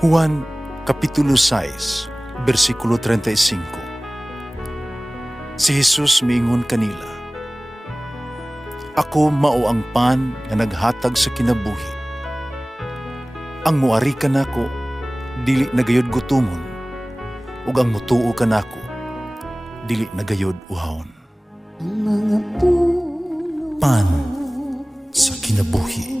Juan Kapitulo 6, versikulo 35. Si Jesus miingon kanila, "Ako mao ang pan nga naghatag sa kinabuhi. Ang muari kanako dili nagayod gutomon, ug ang mutuo kanako dili nagayod uhawon." Ang mga puno Pan sa kinabuhi.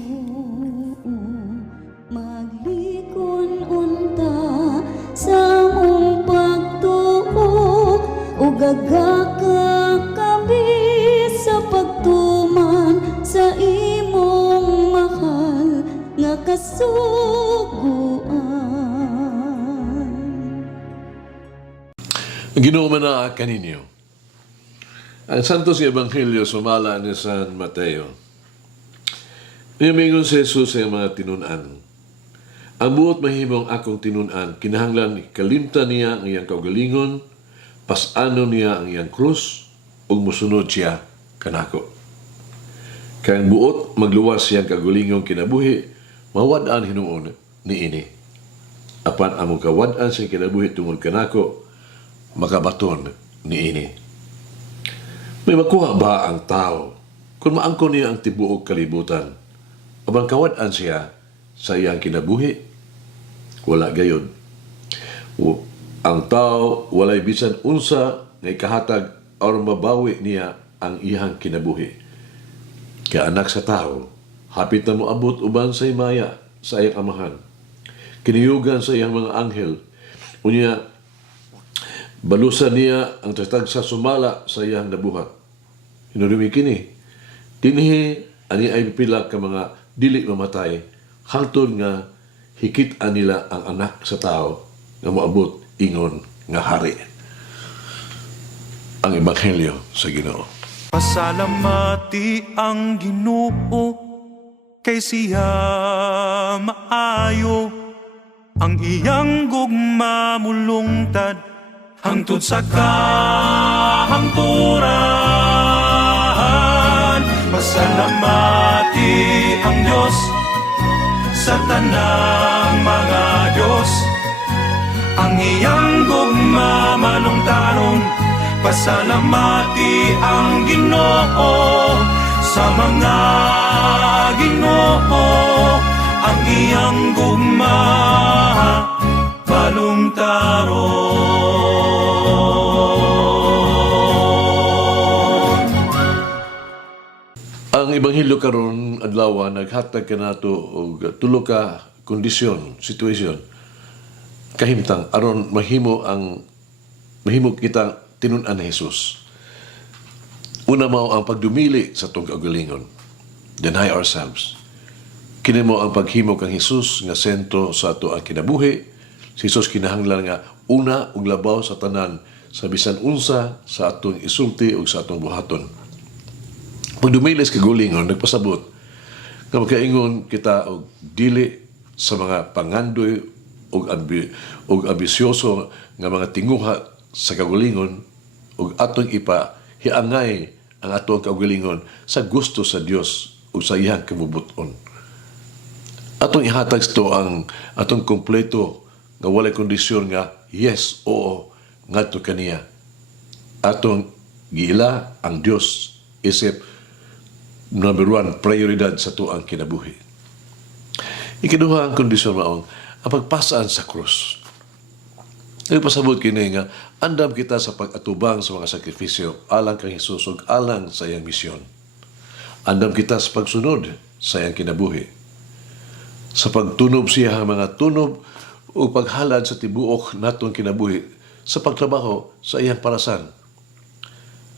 maglikon unta sa mong pagtuo ug gagaka kami sa pagtuman sa imong mahal nga kasuguan. Ginoo man na kaninyo. Ang Santos Ebanghelyo sumala ni San Mateo. Niyamingon si Jesus sa mga tinunan. Ang buot mahimong akong tinunan, kinahanglan kalimta niya ang iyang kaugalingon, pasano niya ang iyang krus, ug musunod siya kanako. Kaya ang buot magluwas siyang kaugalingong kinabuhi, mawad-an hinuon ni ini. Apan among kawad-an siyang kinabuhi tungod kanako, makabaton ni ini. May makuha ba ang tao kung maangkon niya ang tibuok kalibutan? Abang kawad-an siya sa iyang kinabuhi? Wala gayod. Ang tao walay bisan unsa nga ikahatag aron mabawi niya ang iyang kinabuhi. Kaya anak sa tao, hapit na moabot uban sa himaya sa iyang amahan. Kiniyugan sa iyang mga anghel. Unya, balusan niya ang tatag sa sumala sa iyang nabuhat. Hinurimi kini. Dinhi ani ay pipila ka mga dili mamatay hangtod nga hikit-an nila ang anak sa tao nga moabot ingon nga hari. Ang Ebanghelyo sa Ginoo. Pasalamati ang Ginoo kay siya maayo, ang iyang gugma mulungtad hangtod sa kahangturan. Pasalamati ang Diyos sa tanang mga Diyos, ang iyang gugma malungtaron. Pasalamati ang Ginoo sa mga Ginoo, ang iyang gugma balungtaron. Ang Ebanghelyo karon adlaw naghatag kanato og tulo ka kondisyon, situation kahimtang aron mahimo kitang tinun-an ni Jesus. Una mao ang pagdumili sa atong kaugalingon. Deny ourselves. Kini mao ang paghimo kang Jesus nga sentro sa ato ang kinabuhi. Si Jesus kinahanglan nga una ug labaw sa tanan sa bisan unsa sa atong isulti ug sa atong buhaton. Pagdumili sa kaugalingon nagpasabot nga magkaingon kita og dili sa mga pangandoy ug ambisyoso nga mga tinguha sa kaugalingon ug atong hiangay ang atong kaugalingon sa gusto sa Dios ug sa iyang kamubuton. Atong ihatag ito ang atong kompleto nga walay kondisyon nga yes, oo, ngadto kaniya. Atong giila ang Dios isip number 1, prioridad sa tuang kinabuhi. Ikaduha ang kondisyon maong ang pagpasaan sa krus. Nagpasabot kini nga andam kita sa pag-atubang sa mga sakripisyo alang kang Hesus ug alang sa iyang misyon. Andam kita sa pagsunod sa iyang kinabuhi. Sa pagtunob siya ang mga tunob o paghalad sa tibuok natong kinabuhi sa pagtrabaho sa iyang parasan.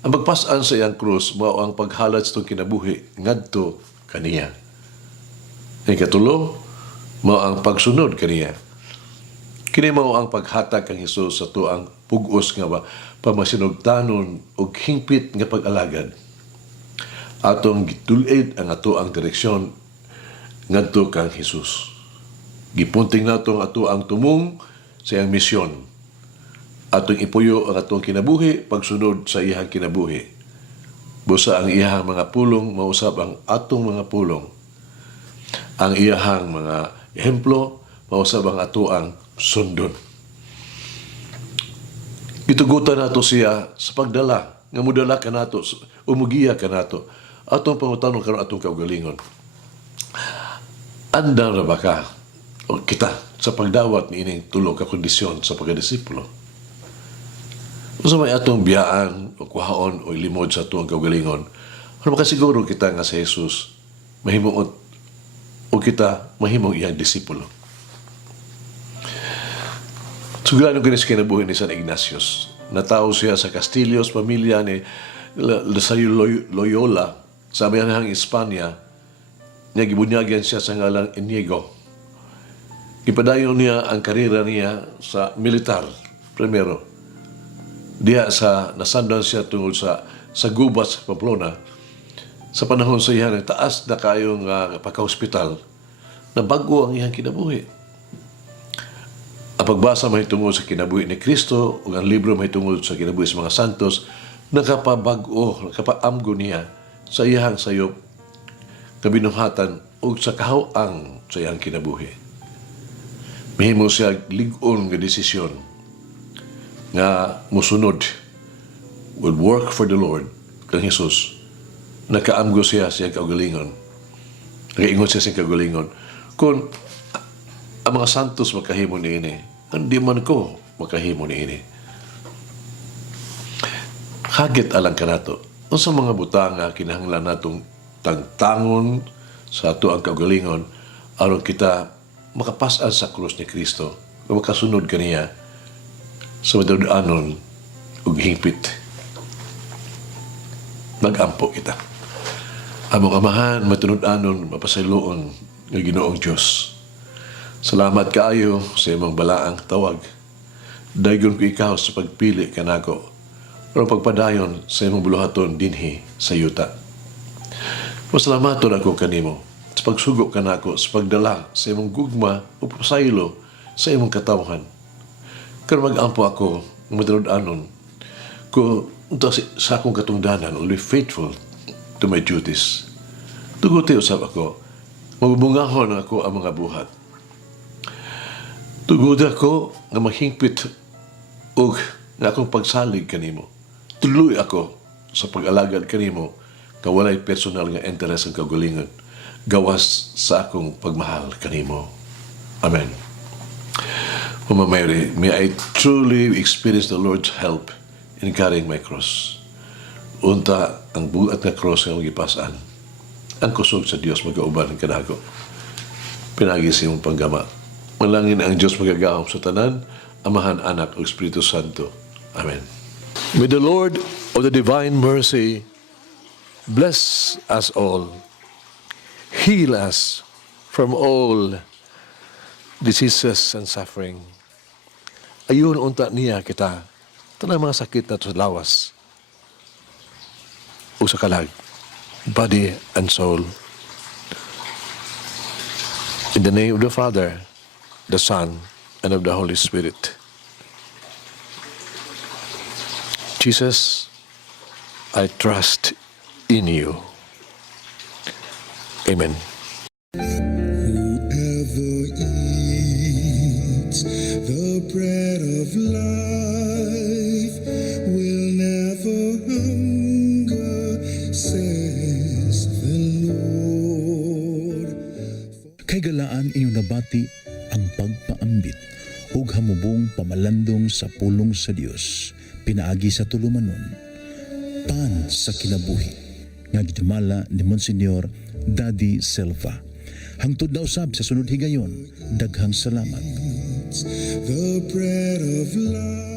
Ang pagpasaan sa iyang krus mao ang paghalad sa itong kinabuhi ngadto kaniya. Ikatulo, mao ang pagsunod kaniya. Kini mao ang paghatag kang Hesus sa tuang pug-os nga pamasinugtanon ug hingpit nga pag-alagad. Atong gitulid ang atoang direksyon ngadto kang Hesus. Gipunting nato ang atoang tumong sa iyang misyon. Atong ipuyo ang atong kinabuhi pagsunod sa iyang kinabuhi. Busa ang iyang mga pulong mausab ang atong mga pulong. Ang iyang mga ehemplo mausab ang ato ang sundon. Itugutan nato siya sa pagdala, nga mudala ka nato, umugiya ka nato, atong pangutanong karon atong kaugalingon. Andar na ba ka, o kita, sa pagdawat ni ining tulo ka kondisyon sa pagkadisipulo? O sa may atong biyaan, o kuhaon, o limod sa atong kaugalingon, ano makasiguro kita nga sa Jesus, mahimong o kita mahimong iyang disipulo. Sugurado ko sa kinabuhi ni San Ignatius. Natao siya sa Castillos, pamilya ni Lasalle Loyola, sa amayahang Espanya. Niya gibunyagan siya sa ngalang Inigo. Ipadayon niya ang karera niya sa militar, primero. Diya sa nasandan siya tungkol sa gubat sa Pamplona. Sa panahon sa iyan, taas na kayong pagka-hospital, na bago ang iyang kinabuhi. Ang pagbasa may tungkol sa kinabuhi ni Kristo, o ang libro may tungkol sa kinabuhi sa mga santos, nakapabago, nakapaamgo niya sa iyang sayop, kabinuhatan, o sa kahawang sa iyang kinabuhi. Mahimo siya ligon nga desisyon nga musunod, will work for the Lord, kang Jesus. Nakaamgo siya sa iyang kaugalingon. Nakaingon siya sa iyang kaugalingon. Kung ang mga santos makahimo ni ini, hindi man ko makahimo ni ini. Hagit alang ka nato. O sa mga butang nga kinahanglan natong tangtangon sa ato ang kaugalingon, aron kita makapasan sa krus ni Kristo, makasunod kaniya sa madadaanon ug hingpit. Magampo kita. Among amahan, matunud-anon, mapasayloon ng Ginoong Diyos. Salamat kaayo sa imong balaang tawag. Daygon ko ikaw sa pagpili kanako, o pagpadayon sa imong buluhaton dinhi sa yuta. Masalamaton ako kanimo sa pagsugo kanako sa pagdala sa imong gugma o pasaylo sa imong katawhan. Kaya mag-ampo ako ng matunud-anon ko sa akong katungdanan, will be faithful to my duties. Tuguti usab ako, magbubungahon ako ang mga buhat. Tugod ako nga mahingpit og nga akong pagsalig kanimo. Tuloy ako sa pag-alagad kanimo nga walay personal nga interes ang kaugalingon, gawas sa akong pagmahal kanimo. Amen. Mama Mary, may I truly experience the Lord's help in carrying my cross. Unta ang bugat nga cross nga magipasan. Ang kusog sa Dios magauban ng kanago. Pinagis imong panggama. Malangin ang Diyos magagahom sa tanan, Amahan, Anak, o Espiritu Santo. Amen. May the Lord of the divine mercy bless us all, heal us from all diseases and suffering. Ayun unta niya kita, tanang mga sakit na sa lawas o sa kalag, body and soul. In the name of the Father, the Son, and of the Holy Spirit. Jesus, I trust in you. Amen. Whoever eats the bread of life will never hunger, says the Lord. Kay galaan inyong nabati ang pagpaambit ug hamubong pamalandong sa pulong sa Dios pinaagi sa tulumanon pan sa kinabuhi nga gidumala ni Monsignor Daddy Silva. Hangtod na usab sa sunod higayon, daghang salamat. The bread of life.